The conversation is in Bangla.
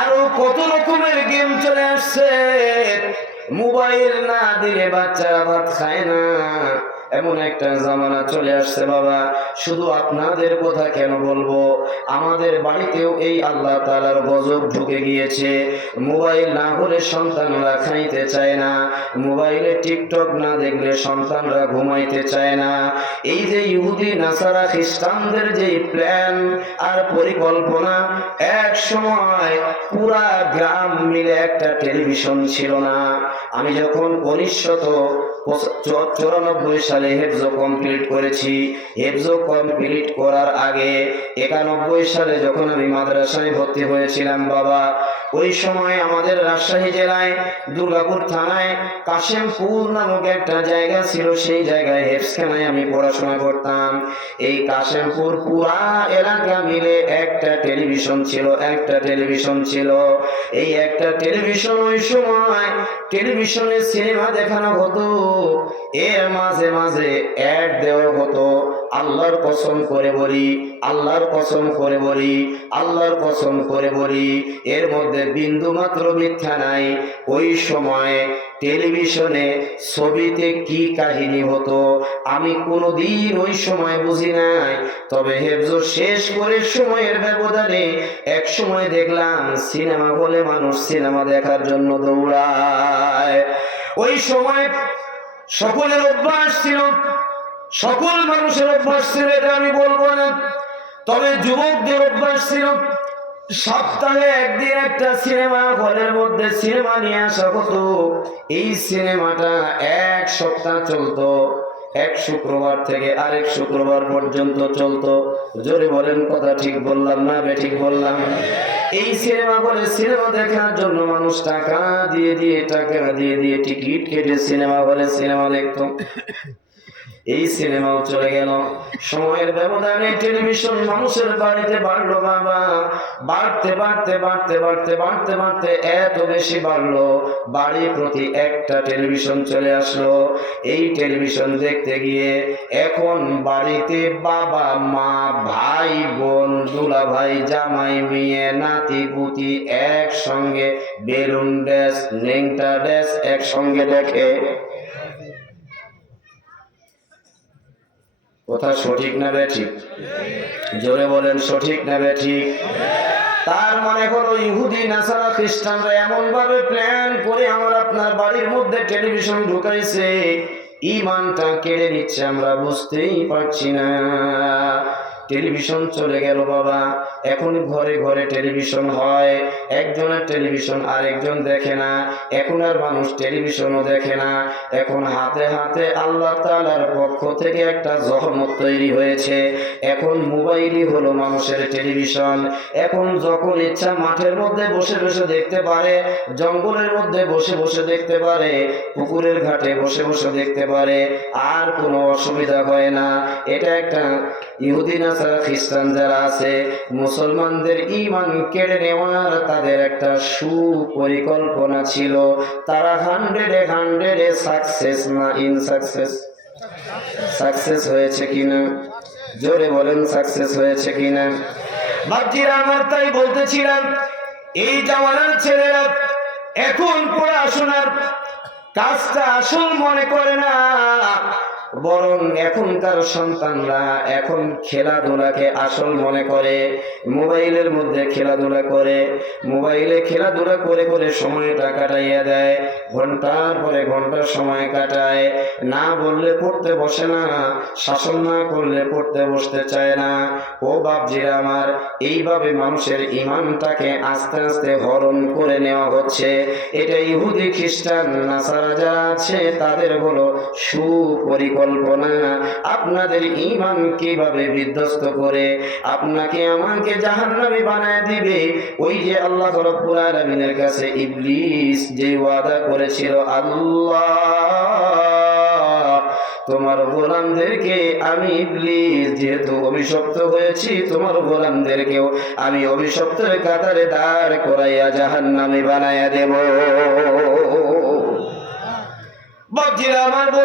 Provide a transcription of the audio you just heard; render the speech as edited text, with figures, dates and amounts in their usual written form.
আরো কত রকমের গেম চলে আসছে। মোবাইল না দিলে বাচ্চারা ভাত খায় না, এমন একটা জামানা চলে আসছে বাবা। শুধু আপনাদের কথা কেন বলবো, আমাদের বাড়িতেও এই আল্লাহ তাআলার গজব ঢুকে গিয়েছে। মোবাইল না হলে সন্তানরা খাইতে চায় না, মোবাইলে টিকটক না দেখলে সন্তানরা ঘুমাইতে চায় না। এই যে ইহুদি নাসারা খ্রিস্টানদের যে প্ল্যান আর পরিকল্পনা, এক সময় পুরা গ্রাম মিলে একটা টেলিভিশন ছিল না। আমি যখন 1994 সালে হেফজ কমপ্লিট করেছি, হেফজ কমপ্লিট করার আগে 91 সালে যখন আমি মাদ্রাসায় ভর্তি হয়েছিলাম বাবা, ওই সময় আমাদের রাজশাহী জেলায় দুর্গাপুর থানায় কাশেমপুর নামক একটা জায়গা ছিল। সেই জায়গায় হেফজখানায় আমি পড়াশোনা করতাম। এই কাশেমপুর পুরা এলাকা মিলে একটা টেলিভিশন ছিল, একটা টেলিভিশন ছিল। এই একটা টেলিভিশন, ওই সময় টেলিভিশনে সিনেমা দেখানো হতো, এর মাঝে মাঝে অ্যাড দেওয়া হতো। আল্লাহর কসম করে বলি, আল্লাহর কসম করে বলি, আল্লাহর কসম করে বলি, এর মধ্যে বিন্দু মাত্র মিথ্যা নাই। ওই সময় টেলিভিশনে ছবিতে কি কাহিনী হতো আমি কোনোদিন ওই সময় বুঝি নাই। তবে হেফজ শেষ করে সময়ের ব্যবধানে এক সময় দেখলাম সিনেমা হলে মানুষ সিনেমা দেখার জন্য দৌড়ায়। ওই সময় সকলের অভ্যাস ছিল, সকল মানুষের অভ্যাস ছিল, এটা আমি বলবো না, তবে যুবকদের অভ্যাস ছিল সপ্তাহে একদিন একটা সিনেমা হলের মধ্যে সিনেমা নিয়ে আসা হতো। এই সিনেমাটা এক সপ্তাহ চলতো, এক শুক্রবার থেকে আরেক শুক্রবার পর্যন্ত চলতো। জোরে বলেন কথা ঠিক বললাম না বেঠিক বললাম? এই সিনেমা হলে সিনেমা দেখার জন্য মানুষ টাকা দিয়ে দিয়ে টিকিট কেটে সিনেমা হলে সিনেমা দেখতো। এই সিনেমাও চলে গেল। সময়ের ব্যবধানে টেলিভিশন মানুষের বাড়িতে বাড়লো বাবা, বাড়তে বাড়তে বাড়তে বাড়তে বাড়তে বাড়তে এত বেশি বাড়লো, বাড়ি প্রতি একটা টেলিভিশন চলে আসলো। এই টেলিভিশন দেখতে গিয়ে এখন বাড়িতে বাবা মা ভাই বোন দুলা ভাই জামাই মেয়ে নাতি পুতি একসঙ্গে বেলুন ড্যাস নেংটা ড্যাস একসঙ্গে দেখে। কথা সঠিক না বেঠিক? জোরে বলেন সঠিক না বেঠিক? তার মানে হলো ইহুদি নাসারা খ্রিস্টানরা এমন ভাবে প্ল্যান করে আমার আপনার বাড়ির মধ্যে টেলিভিশন ঢুকাইছে, ঈমানটা কেড়ে নিচ্ছে, আমরা বুঝতেই পারছি না। টেলিভিশন চলে গেল বাবা, এখন ঘরে ঘরে টেলিভিশন হয়। একজনের টেলিভিশন আরেকজন দেখে না, এখন আর মানুষ টেলিভিশনও দেখে না। এখন হাতে হাতে আল্লাহ তাআলার পক্ষ থেকে একটা রহমত তৈরি হয়েছে। এখন মোবাইলই হলো মানুষের টেলিভিশন। এখন যখন ইচ্ছা মাঠের মধ্যে বসে বসে দেখতে পারে, জঙ্গলের মধ্যে বসে বসে দেখতে পারে, পুকুরের ঘাটে বসে বসে দেখতে পারে, আর কোনো অসুবিধা হয় না। এটা একটা ইহুদি নাসারা খ্রিস্টান যারা আছে, মুসলমানদের ঈমান কেড়ে নেওয়ার তাদের একটা সুপরিকল্পনা ছিল। তারা 100-এ সাকসেস না ইনসাকসেস? সাকসেস হয়েছে কিনা? জোরে বলেন সাকসেস হয়েছে কিনা? বাপজিরা আমার, তাই বলতেছিলাম এই জামানার ছেলেরা এখন পড়াশোনার কাজটা আসল মনে করে না, বরং এখনকার সন্তানরা এখন খেলাধুলাকে আসল মনে করে। মোবাইলের মধ্যে খেলাধুলা করে, মোবাইলে খেলাধুলা করে করে সময়টা কাটাইয়া দেয়, ঘন্টার পরে ঘন্টা সময় কাটায়। না বললে পড়তে বসে না, শাসন না করলে পড়তে বসতে চায় না। ও বাপজিরা আমার, এইভাবে মানুষের ঈমানটাকে আস্তে আস্তে হরণ করে নেওয়া হচ্ছে। এটা ইহুদি খ্রিস্টান নাসারা যারা আছে তাদের হলো সুপরিকল্পনা। আপনাদের ঈমান কিভাবে বিধ্বস্ত করে আপনাকে আমাকে জাহান্নামী বানায় দিবে। ওই যে আল্লাহ রাব্বুল আলামিনের কাছে ইবলিস যে ওয়াদা করেছিল, আল্লাহ তোমার গোলামদেরকে আমি ইবলিস যেহেতু অভিশপ্ত হয়েছি, তোমার গোলামদেরকেও আমি অভিশপ্তের কাতারে দাঁড় করাইয়া জাহান্নামী বানাইয়া দেব। বাপজিরা আমার